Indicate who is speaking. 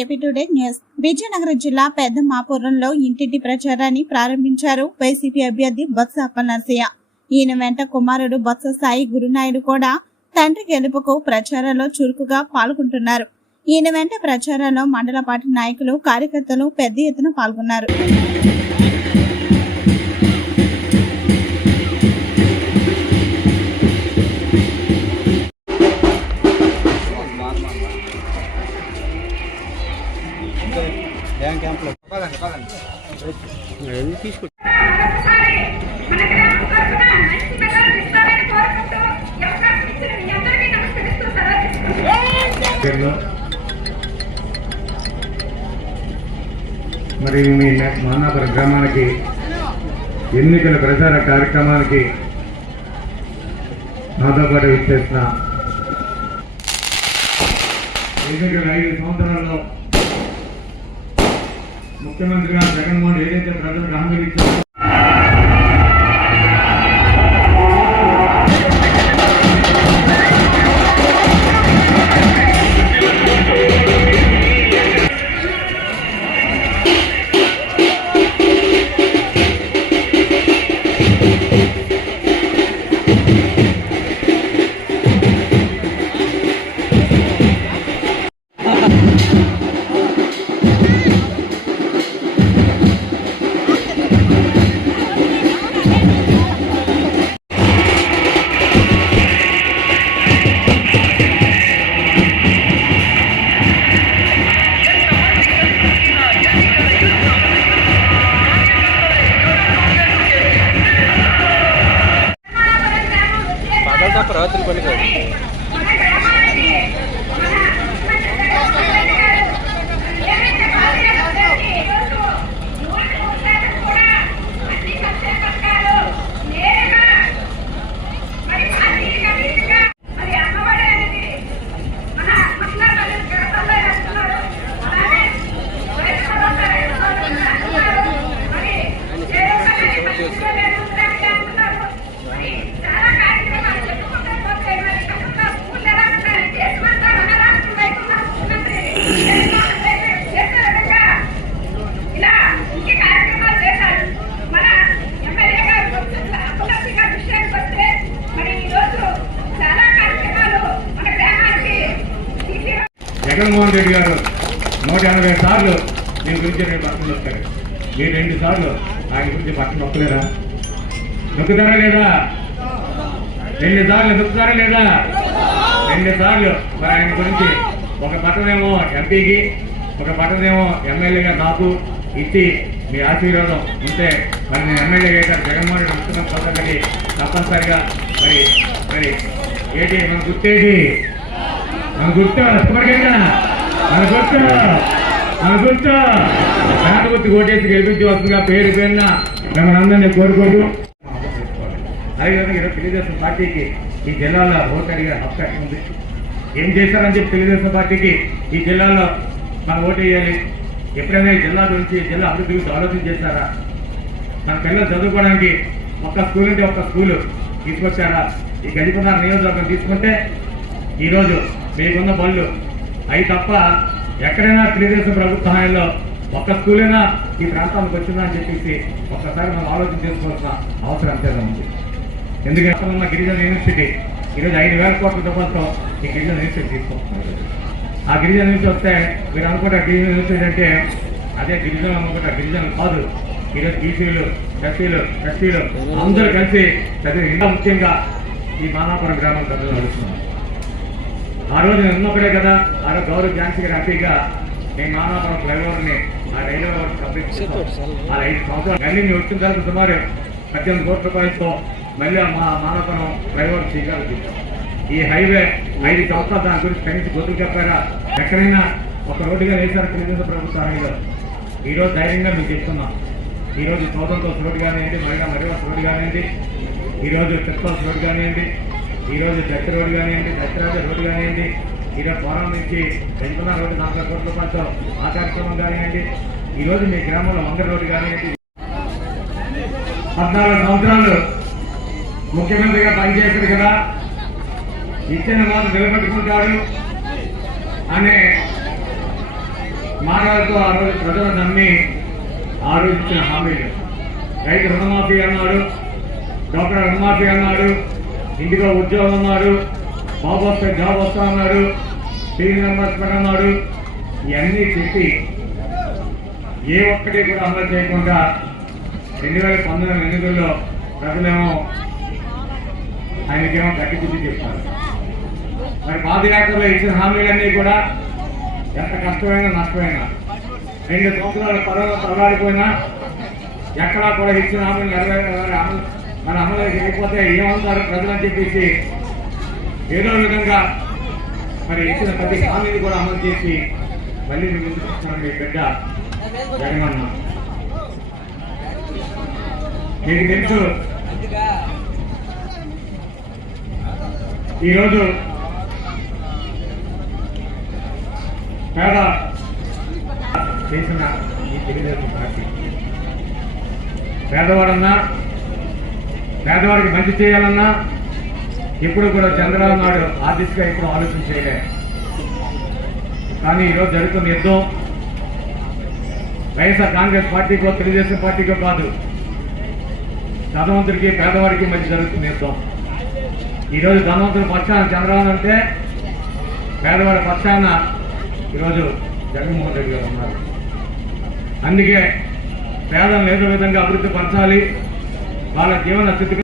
Speaker 1: AP today news. Vizianagaram జిల్లా పెద్దమాపురంలో ఇంటింటి ప్రచారాన్ని ప్రారంభించారు వైసీపీ అభ్యర్థి బొత్స అప్పనరసయ్య ఈయన వెంట కుమారుడు బొత్స సాయి గురునాయుడు కూడా తండ్రి గెలుపుకు ప్రచారంలో చురుకుగా పాల్గొంటున్నారు. ఈయన వెంట ప్రచారంలో మండల పార్టీ నాయకులు కార్యకర్తలు పెద్ద ఎత్తున పాల్గొన్నారు.
Speaker 2: పేరులో మరి మీ మానాపుర గ్రామానికి ఎన్నికల ప్రచార కార్యక్రమానికి నాతో పాటు ఇచ్చేసిన ఎన్నికల ఐదు సంవత్సరాల్లో ముఖ్యమంత్రిగా జగన్మోహన్ ఏదైతే ప్రజలకు హామీలు ఇచ్చారో
Speaker 3: రాత్రి పని కాదు
Speaker 4: మన గ్రామానికి మన ముఖ్యమంత్రి జగన్మోహన్ రెడ్డి గారు ఏవైతే బాధ్యతలు చేసి ఈరోజు నూటికి నూరు శాతం కూడా అన్ని సంక్షేమ పథకాలు నేరుగా మరి ఆర్థికంగా వీలుగా మరి అమ్మఒడి అనేది మన మహిళా తల్లులకు గర్భంలో వేస్తున్నారు. అలానే రైతు భరోసా రైతు సోదరులకు అంటున్నారు. మరి చేయూతని పట్టించుకోలేదు అంటున్నారు. మరి చాలా కార్యక్రమాలు చెప్పుకుంటూ పోతే మరి కనుక స్కూల్ ఎలా ఉండాలి? దేశమంతా మన రాష్ట్రం వైపు ఉన్న ముఖ్యమంత్రి జగన్మోహన్ రెడ్డి చేసిన విధంగా ఇలా ఇంకే కార్యక్రమాలు చేశారు మన ఎమ్మెల్యే గారు అప్పలసి గారి విషయానికి వస్తే మరి ఈ రోజు చాలా కార్యక్రమాలు మన గ్రామానికి తీసి
Speaker 2: జగన్మోహన్ రెడ్డి గారు నూట ఎనభై సార్లు దీని గురించి రెండు పక్కన నొక్కారు మీరు రెండు సార్లు ఆయన గురించి పక్కన నొక్కలేరా నొక్కుతారా లేదా? రెండు సార్లు నొక్కుతారా లేదా? రెండు సార్లు. మరి ఆయన గురించి ఒక పట్టణేమో ఎంపీకి ఒక పట్టణేమో ఎమ్మెల్యేగా నాకు ఇచ్చి మీ ఆశీర్వాదం ఉంటే మరి నేను ఎమ్మెల్యే గారు జగన్మోహన్ రెడ్డి ముఖ్యమంత్రి తప్పనిసరిగా మరి మరి ఏంటి మనం గుర్తేది? మన గుర్తు ఇప్పటికైనా మన గుర్తు మన గుర్తు నాన్న గుర్తు కోటేసి గెలిపించి వస్తుందిగా పేరు పేరున. మిమ్మల్ని అందరినీ కోరుకోదు అదేవిధంగా ఈరోజు తెలుగుదేశం పార్టీకి ఈ జిల్లాలో ఓటు అవకాశం ఉంది. ఏం చేశారని చెప్పి తెలుగుదేశం పార్టీకి ఈ జిల్లాలో మనం ఓటు వేయాలి ఎప్పుడైనా జిల్లా గురించి జిల్లా అభివృద్ధి గురించి ఆలోచన చేశారా? మన పిల్లలు చదువుకోవడానికి ఒక్క స్కూల్ అంటే ఒక్క స్కూలు తీసుకొచ్చారా? ఈ గడిపదార నియోజకవర్గం తీసుకుంటే ఈరోజు మీకున్న బళ్ళు. అవి తప్ప ఎక్కడైనా తెలుగుదేశం ప్రభుత్వ హాయంలో ఒక్క స్కూలైనా ఈ ప్రాంతానికి వచ్చిందా అని చెప్పేసి ఒక్కసారి మనం ఆలోచన చేసుకోవాల్సిన అవసరం అంతేగా ఉంది. ఎందుకంటే ఉన్న గిరిజన యూనివర్సిటీ ఈరోజు ఐదు వేల కోట్ల రూపాయలతో ఈ గిరిజన యూనివర్సిటీ తీసుకొస్తున్నారు. ఆ గిరిజన యూనివర్సిటీ వస్తే మీరు అనుకుంటే గిరిజన యూనివర్సిటీ అంటే అదే గిరిజనులు అనుకుంటారు గిరిజనులు కాదు. ఈరోజు బీసీలు ఎస్సీలు ఎస్టీలు అందరూ కలిసి పెద్ద ఇంకా ముఖ్యంగా ఈ మానాపురం గ్రామం పెద్దలు నడుస్తున్నారు. ఆ రోజు నేను ఉన్నప్పుడే కదా ఆ రోజు గౌరవ ఝాన్సీ గారు హ్యాపీగా నేను మానాపురం ఫ్లైఓవర్ని ఆ రైల్వే ఓవర్ కంప్లీట్ చేశాను ఆ ఐదు సంవత్సరాలు అన్ని మేము వచ్చిన తర్వాత సుమారు పద్దెనిమిది కోట్ల రూపాయలతో మళ్ళీ మా మానాపురం ఫ్లైఓవర్ శ్రీకారం చేశాం ఈ హైవే ఐదు సంవత్సరాలు దాని గురించి కనీసం గొంతులు చెప్పారా? ఎక్కడైనా ఒక రోడ్డుగా వేశారు తెలుగుదేశం ప్రభుత్వానికి ఈరోజు ధైర్యంగా మేము చెప్తున్నాం. ఈరోజు రోజు రోడ్డు కానివ్వండి మరిగా మరిగా రోడ్డు కానివ్వండి ఈరోజు రోజు చిత్తూరు రోడ్డు కానివ్వండి ఈ రోజు రోడ్డు కానివ్వండి దక్షరాజ రోడ్డు కానివ్వండి ఈరోజు పోరం నుంచి పెంచుకున్న రోడ్డు నాలుగు కోట్ల రూపాయలతో ఆ కార్యక్రమం కానివ్వండి ఈ రోజు మీ గ్రామంలో వంద రోడ్డు కానివ్వండి. పద్నాలుగు సంవత్సరాలు ముఖ్యమంత్రిగా పనిచేశారు కదా ఇచ్చిన మాట నిలబెట్టుకుంటాడు అనే మాటలతో ఆ రోజు ప్రజలు నమ్మి ఆ రోజు ఇచ్చిన హామీలు. రైతు రుణమాఫీ అన్నాడు డాక్టర్ రుణమాఫీ అన్నాడు ఇంటిలో ఉద్యోగం అన్నారు బాబు వస్తే జాబ్ వస్తా అన్నారు టీవీ నెంబర్స్ అన్నాడు ఇవన్నీ చెప్పి ఏ ఒక్కటి కూడా అమలు చేయకుండా రెండు వేల పంతొమ్మిది ఎన్నికల్లో ప్రజలేమో ఆయనకేమో గట్టి బుద్ధి చెప్తారు మరి పాదయాత్రలో ఇచ్చిన హామీలన్నీ కూడా ఎంత కష్టమైనా నష్టమైనా రెండు సంవత్సరాల కరోనా తరలాడిపోయినా ఎక్కడా కూడా ఇచ్చిన హామీలు నెరవేరే అమలు మన అమలు చేయకపోతే ఏమవుతారు ప్రజలని చెప్పేసి ఏదో విధంగా మరి ఇచ్చిన ప్రతి హామీని కూడా అమలు చేసి మళ్ళీ మీ ముందుకు వస్తున్నాను మీ బిడ్డ జగనన్న. మీకు తెలుసు ఈరోజు పేద చేసిన ఈ తెలుగుదేశం పార్టీ. పేదవాడన్నా పేదవాడికి మంచి చేయాలన్నా ఇప్పుడు కూడా చంద్రబాబు నాయుడు ఆ దిశగా ఇప్పుడు ఆలోచన చేయలే. కానీ ఈరోజు జరుగుతున్న యుద్ధం వైఎస్ఆర్ కాంగ్రెస్ పార్టీకో తెలుగుదేశం పార్టీకో కాదు. ధనవంతుడికి పేదవాడికి మంచి జరుగుతున్న యుద్ధం. ఈరోజు ధనవంతుడి పక్షాన చంద్రబాబు అంటే పేదవాడి పక్షాన ఈరోజు జగన్మోహన్ రెడ్డి గారు ఉన్నారు. అందుకే పేదలను ఏదో విధంగా అభివృద్ధి పరచాలి. వాళ్ళ జీవన స్థితి